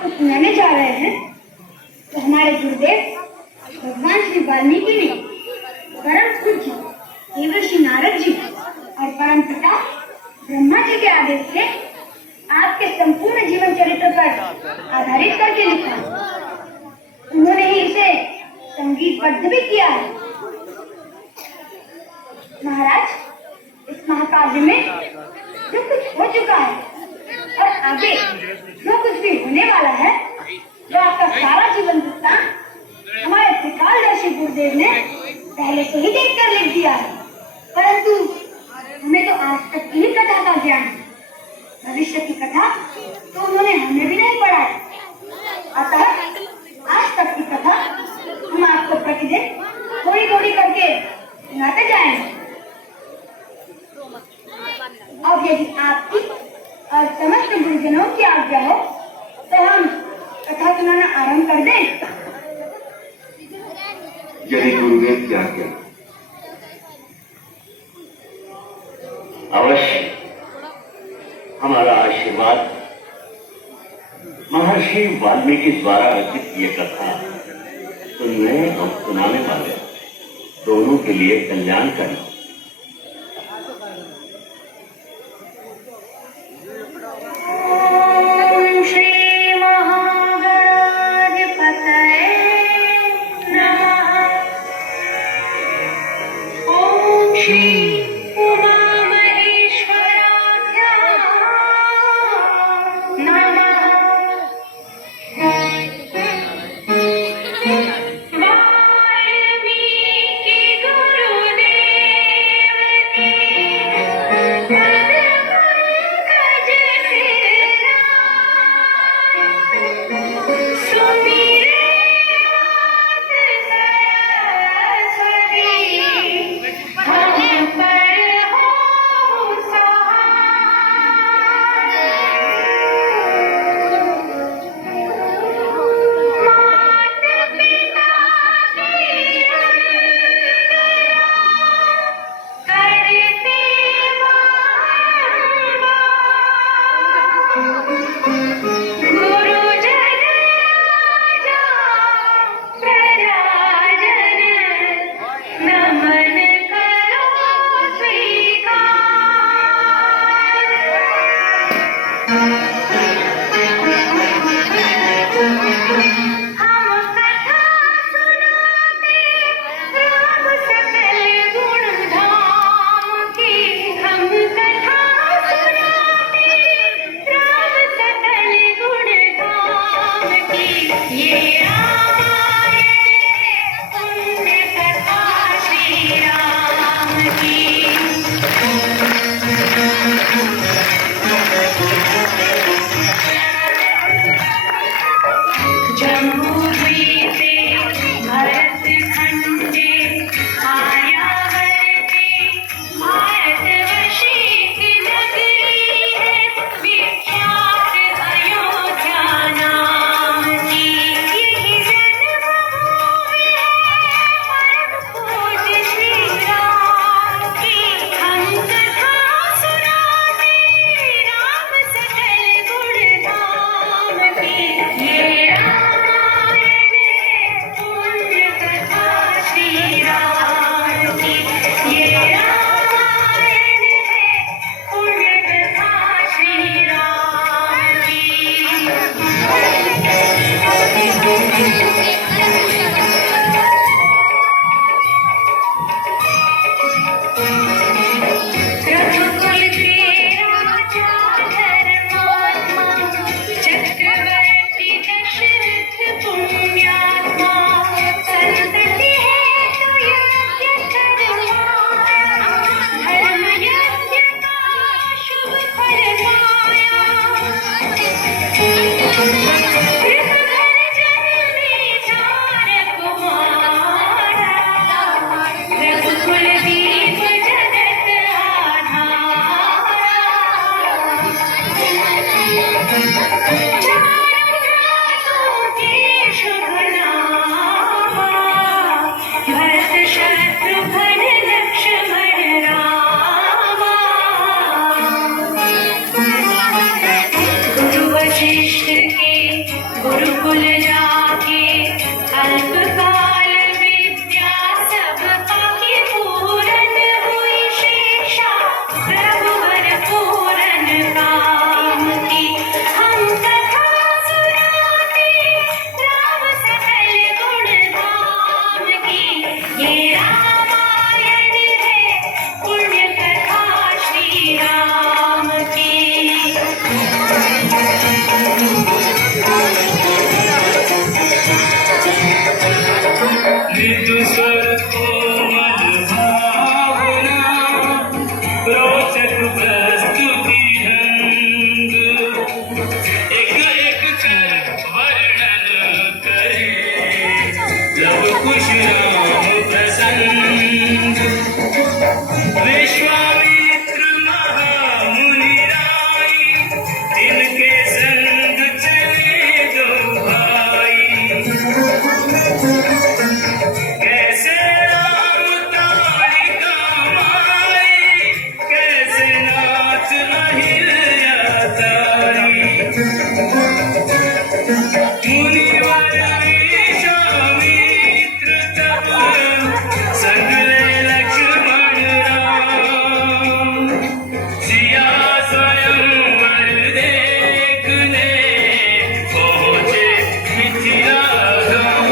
आपको सुनाने जा रहे हैं तो हमारे गुरुदेव भगवान श्री वाल्मीकि ने परम जी, देवर्षि नारद जी और परम पिता ब्रह्मा जी के आदेश से आपके संपूर्ण जीवन चरित्र पर आधारित करके लिखा। उन्होंने ही इसे संगीतबद्ध भी किया है। महाराज, इस महाकाव्य में जो कुछ हो चुका है और आगे जो कुछ भी होने वाला है, वो आपका सारा जीवन वृत्तांत हमारे त्रिकालदर्शी गुरुदेव ने पहले से ही देखकर लिख दिया है। परंतु हमें तो आज तक की कथा का ज्ञान है, भविष्य की कथा तो उन्होंने हमें भी नहीं पढ़ाई। अतः आज तक की कथा हम आपको प्रतिदिन थोड़ी थोड़ी करके सुनाते जाएंगे। अब यदि आपकी और समस्त गुरुजनों की आज्ञा हो तो हम कथा सुनाना आरंभ कर दें। यदि गुरुदेव की आज्ञा। अवश्य। हमारा आशीर्वाद महर्षि वाल्मीकि द्वारा रचित ये कथा सुनने और सुनाने वाले दोनों के लिए कल्याणकारी। वशिष्ठ के गुरुकुल जाके अल्पकाल विद्या सब पाके पूरन हुई शिक्षा प्रभुवर पूरन काम की हम कथा सुनाते राम सकल गुण धाम की ये रामायण है पुण्य कथा श्री राम की मृदु स्वर कोमल भावना रोचक प्रस्तुति ढंग एक एक कर वर्णन करे लव कुश राम प्रसंग विश्वामित्र महामुनि राई इनके संग चले दो भाई कैसे राम तारिका मारी कैसे नाच अहिल्या तारी मुनिवर विश्वामित्र तब संग ले लक्ष्मण राम सिया स्वयंवर देखने पहुँचे मिथिला धाम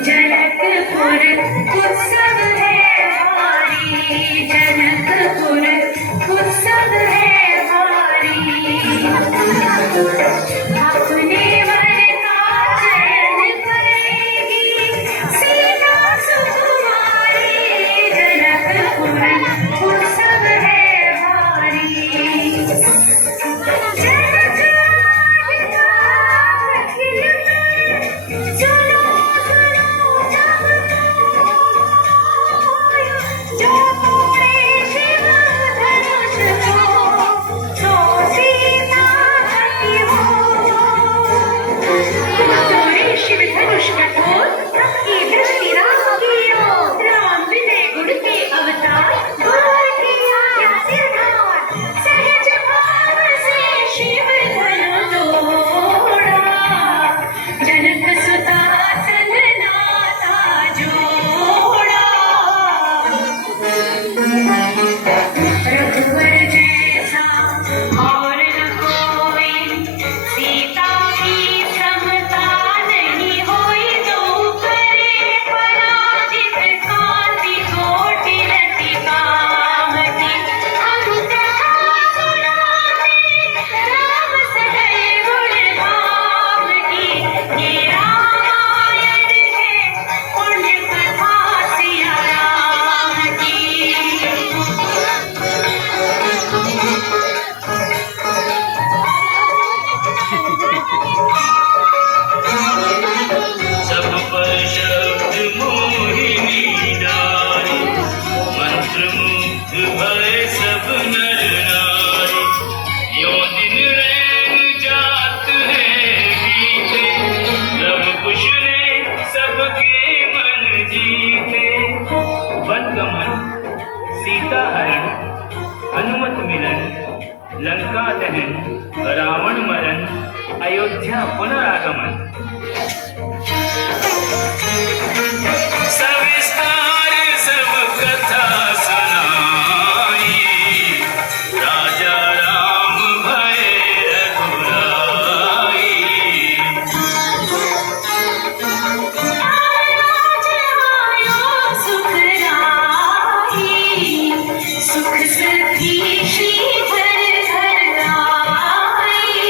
जनकपुर उत्सव है भारी जनकपुर उत्सव है भारी अपने वर का चयन करेगी सीता सुकुमारी जनकपुर उत्सव है भारी शिव धनुष कठोर सबकी दृष्टि राम की ओर राम विनय गुण के अवतार गुरु की आज्ञा सिरधार सहज भाव से शिव धनु तोड़ा जनक सुता सन नाता जोड़ा रघुवर जैसा और न कोई सीता की समता नहीं होई तो करे पराजित कांति कोटि रति कामति हम कथा सुनाते राम सकल गुण धाम की ये रामायण है पुण्य कथा सिया राम की सब पर शब्द मोहिनी डारी मंत्र मुग्ध भय सब नर नारी यों दिन रैन जात है बीते लव कुश ने सबके मन जीते वन गमन सीता हरण हनुमत मिलन लंका दहन रावण मरण अयोध्या पुनरागमन सविस्तार सब कथा सुनाई राजा राम भय रघुराई सुख राही सुख सखी श्रीधर घर आई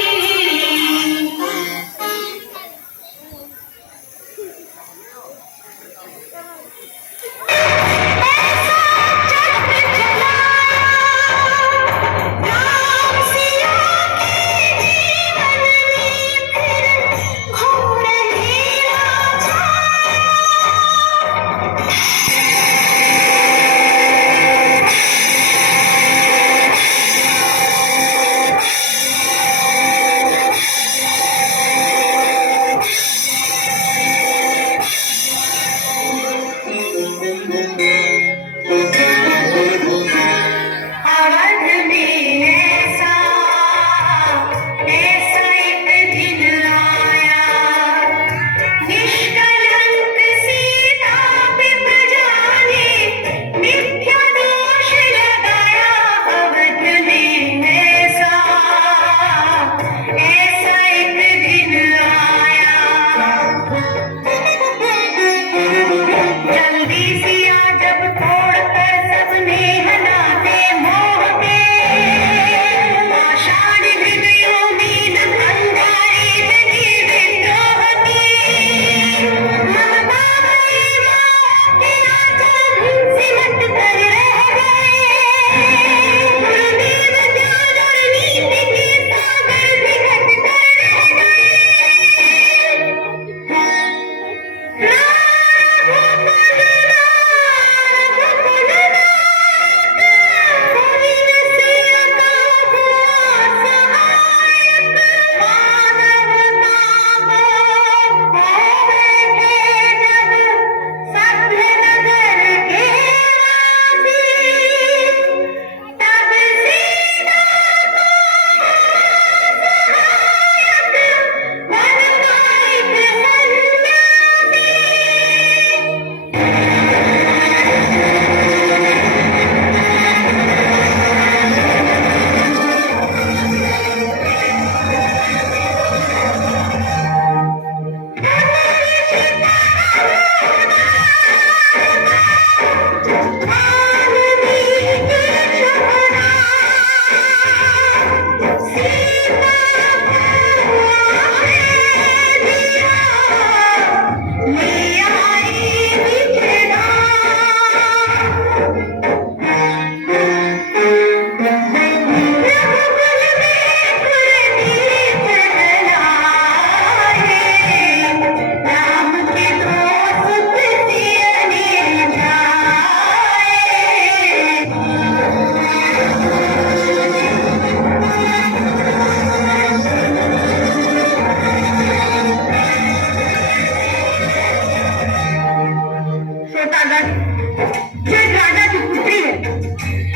जो एक राजा की पुत्री है,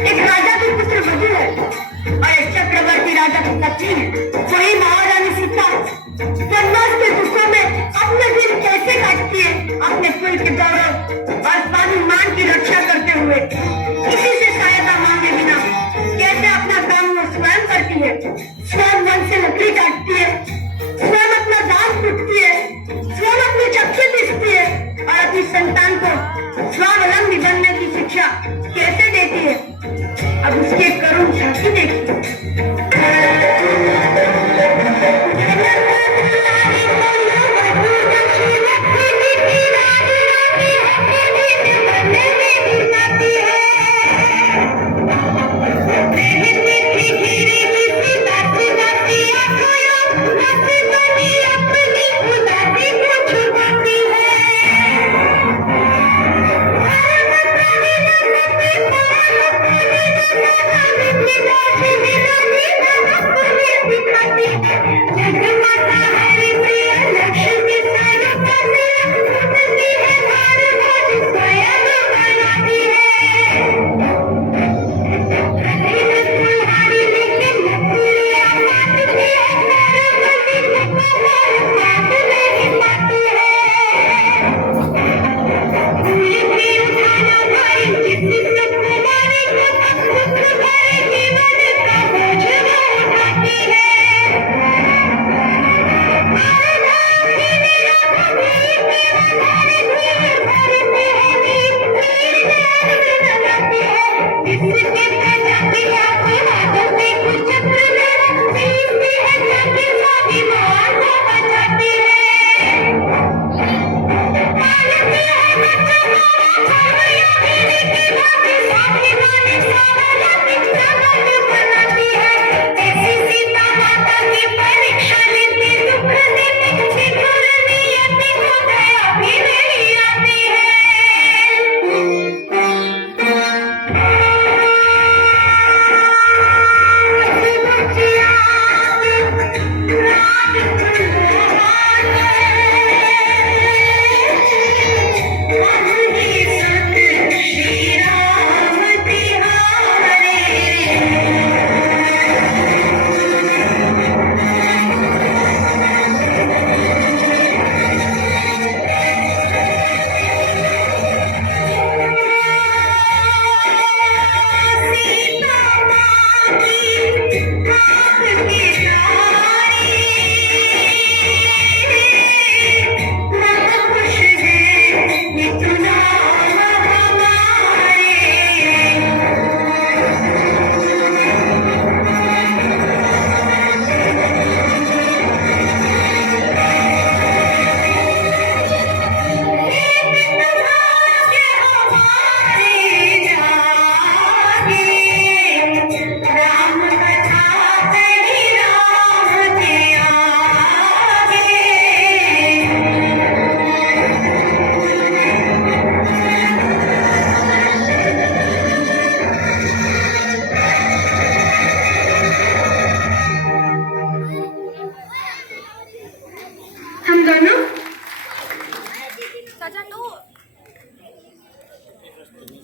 एक राजा की पुत्र वधू है और एक चक्रवर्ती राजा की पत्नी है। वही महारानी सीता वनवास के दुखों में अपने दिन कैसे काटती है, अपने कुल के गौरव और स्वाभिमान की रक्षा करते हुए, किसी से सहायता मांगे बिना कैसे अपना काम वो स्वयं करती है। स्वयं वन से लकड़ी काटती है, स्वयं अपना दांत फूटती है, स्वयं अपने चक्के पीसती है और अपनी संतान को स्वावलंबी बनने की शिक्षा कैसे देती है। अब उसके करुण झांकी देखिए।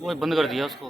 वो बंद कर दिया उसको।